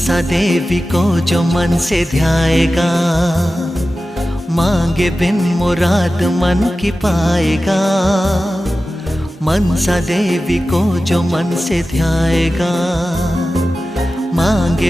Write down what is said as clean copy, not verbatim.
मनसा देवी को जो मन से ध्याएगा, मांगे बिन मुराद मन की पाएगा। मनसा देवी को जो मन से ध्याएगा, मांगे